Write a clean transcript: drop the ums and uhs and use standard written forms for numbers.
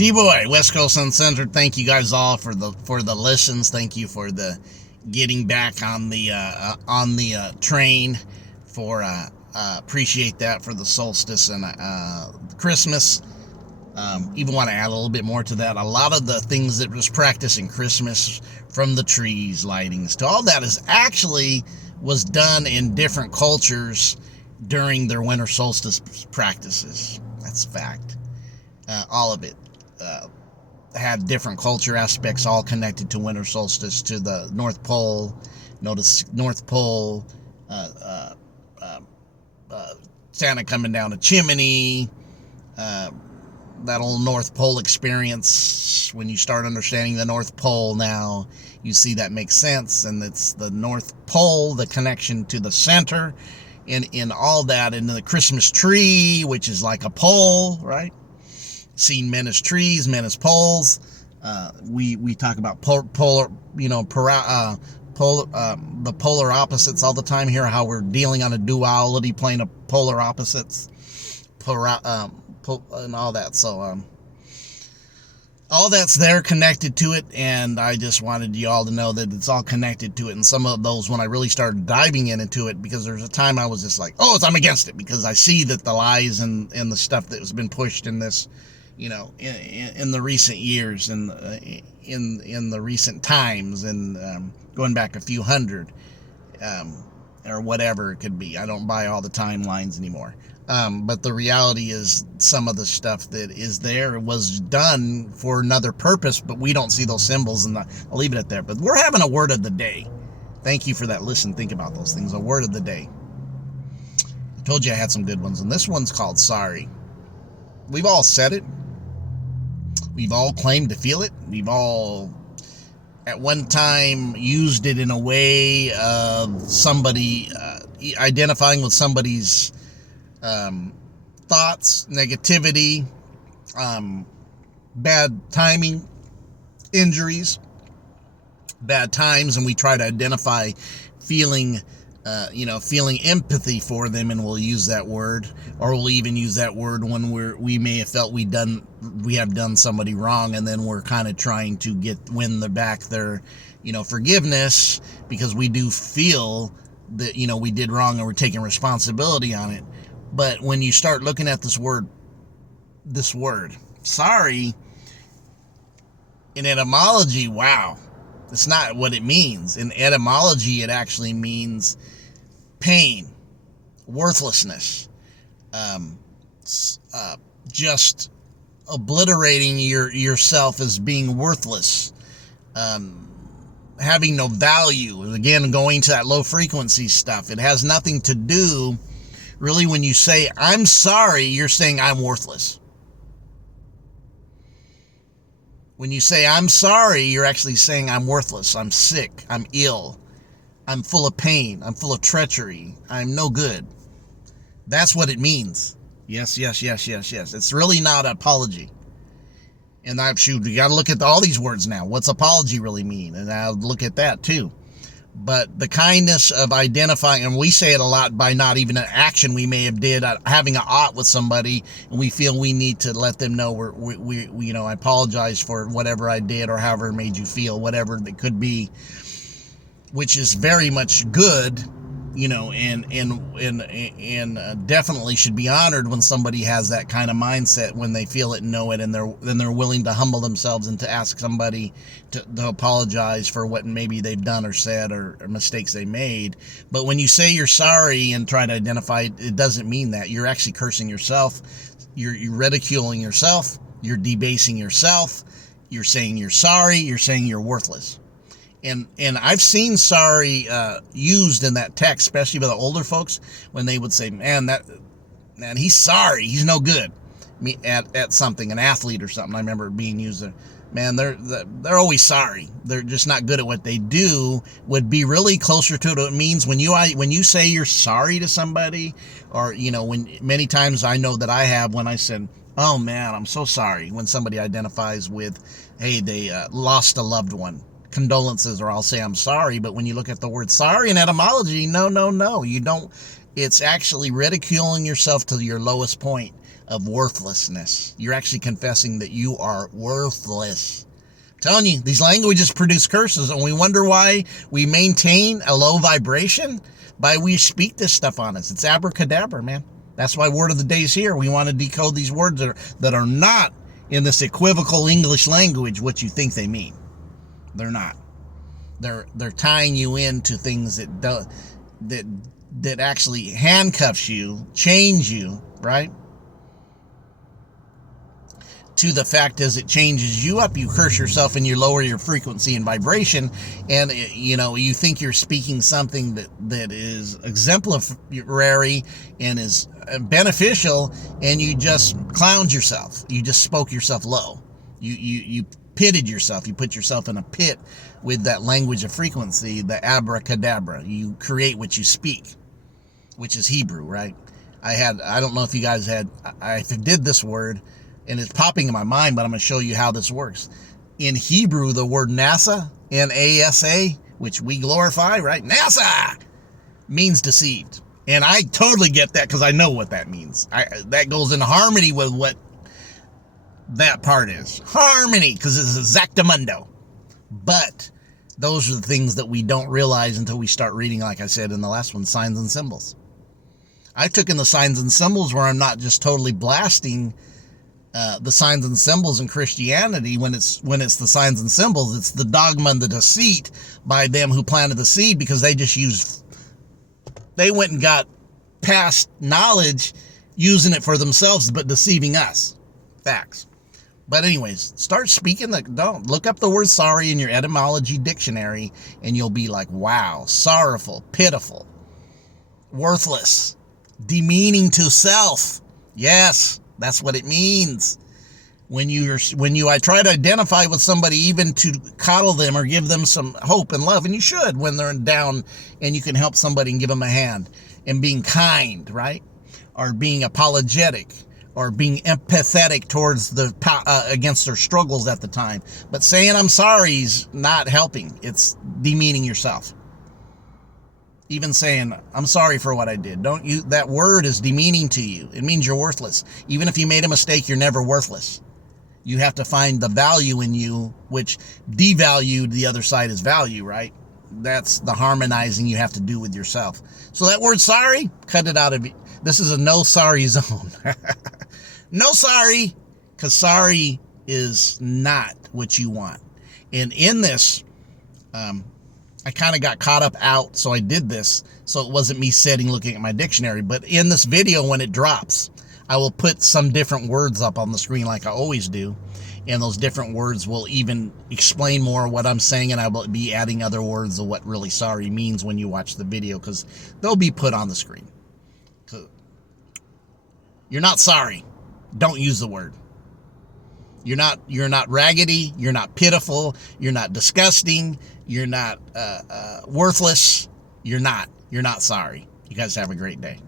D-Boy, West Coast Uncensored. Thank you guys all for the listens. Thank you for the getting back on the train. For appreciate that for the solstice and Christmas. Even want to add a little bit more to that. A lot of the things that was practiced in Christmas, from the trees, lightings, to all that, is actually was done in different cultures during their winter solstice practices. That's a fact. All of it had different culture aspects, all connected to winter solstice, to the North Pole. Notice North Pole, Santa coming down a chimney, that old North Pole experience. When you start understanding the North Pole now, you see that makes sense, and it's the North Pole, the connection to the center, in all that, and the Christmas tree, which is like a pole, right? Seen men as trees, men as poles. We talk about the polar opposites all the time here, how we're dealing on a duality plane of polar opposites, and all that. So all that's there, connected to it, and I just wanted you all to know that it's all connected to it. And some of those, when I really started diving into it, because there's a time I was just like, I'm against it, because I see that the lies and the stuff that has been pushed in this, in the recent years, and in the recent times, and going back a few hundred, or whatever it could be. I don't buy all the timelines anymore. But the reality is, some of the stuff that is there was done for another purpose, but we don't see those symbols, and I'll leave it at that. But we're having a word of the day. Thank you for that. Listen, think about those things. A word of the day. I told you I had some good ones, and this one's called sorry. We've all said it. We've all claimed to feel it. We've all, at one time, used it in a way of somebody identifying with somebody's thoughts, negativity, bad timing, injuries, bad times, and we try to identify feeling empathy for them, and we'll use that word, or we'll even use that word when we may have felt we have done somebody wrong, and then we're kind of trying to win back their, forgiveness, because we do feel that, we did wrong and we're taking responsibility on it. But when you start looking at this word, sorry, in etymology, wow, it's not what it means. In etymology, it actually means pain, worthlessness, just obliterating yourself as being worthless, having no value. Again, going to that low frequency stuff. It has nothing to do, really, when you say, I'm sorry, you're saying I'm worthless. When you say, I'm sorry, you're actually saying I'm worthless, I'm sick, I'm ill, I'm full of pain, I'm full of treachery, I'm no good. That's what it means. Yes. It's really not an apology. And we got to look at all these words now. What's apology really mean? And I'll look at that too. But the kindness of identifying, and we say it a lot by not even an action we may have did, having an ought with somebody, and we feel we need to let them know we I apologize for whatever I did, or however it made you feel, whatever it could be, which is very much good, and definitely should be honored when somebody has that kind of mindset, when they feel it and know it, and they're willing to humble themselves and to ask somebody to apologize for what maybe they've done or said, or mistakes they made. But when you say you're sorry and try to identify it, doesn't mean that. You're actually cursing yourself. You're ridiculing yourself. You're debasing yourself. You're saying you're sorry. You're saying you're worthless. And I've seen sorry used in that text, especially by the older folks, when they would say, man, he's sorry, he's no good at something, an athlete or something. I remember it being used. Man, they're always sorry. They're just not good at what they do. Would be really closer to what it means when you say you're sorry to somebody, or when many times I know that I have, when I said, oh man, I'm so sorry, when somebody identifies with, hey, they lost a loved one. Condolences, or I'll say I'm sorry. But when you look at the word sorry in etymology, no, you don't. It's actually ridiculing yourself to your lowest point of worthlessness. You're actually confessing that you are worthless. I'm telling you, these languages produce curses, and we wonder why we maintain a low vibration by we speak this stuff on us. It's abracadabra, man. That's why Word of the Day is here. We want to decode these words that are not in this equivocal English language what you think they mean. They're not. They're tying you into things that actually handcuffs you, chains you, right? To the fact is, it changes you up. You curse yourself and you lower your frequency and vibration, and you think you're speaking something that is exemplary and is beneficial, and you just clowned yourself. You just spoke yourself low. You pitted yourself. You put yourself in a pit with that language of frequency, the abracadabra. You create what you speak, which is Hebrew, right? I don't know if you guys I did this word, and it's popping in my mind, but I'm going to show you how this works. In Hebrew, the word NASA, N-A-S-A, which we glorify, right? NASA means deceived. And I totally get that because I know what that means. That goes in harmony with what that part is. Harmony, because it's exactamundo. But those are the things that we don't realize until we start reading, like I said in the last one, signs and symbols. I took in the signs and symbols where I'm not just totally blasting the signs and symbols in Christianity. When it's the signs and symbols, it's the dogma and the deceit by them who planted the seed, because they went and got past knowledge using it for themselves, but deceiving us. Facts. But anyways, start speaking. Don't look up the word sorry in your etymology dictionary, and you'll be like, wow, sorrowful, pitiful, worthless, demeaning to self. Yes, that's what it means. When I try to identify with somebody, even to coddle them or give them some hope and love, and you should when they're down, and you can help somebody and give them a hand, and being kind, right? Or being apologetic, or being empathetic towards against their struggles at the time. But saying I'm sorry is not helping. It's demeaning yourself. Even saying I'm sorry for what I did. That word is demeaning to you. It means you're worthless. Even if you made a mistake, you're never worthless. You have to find the value in you, which devalued the other side is value, right? That's the harmonizing you have to do with yourself. So that word sorry, cut it out of you. This is a no sorry zone. No sorry, because sorry is not what you want. And in this, I kind of got caught up out, so I did this. So it wasn't me looking at my dictionary. But in this video, when it drops, I will put some different words up on the screen like I always do. And those different words will even explain more what I'm saying, and I will be adding other words of what really sorry means when you watch the video, because they'll be put on the screen. You're not sorry. Don't use the word. You're not raggedy. You're not pitiful. You're not disgusting. You're not worthless. You're not sorry. You guys have a great day.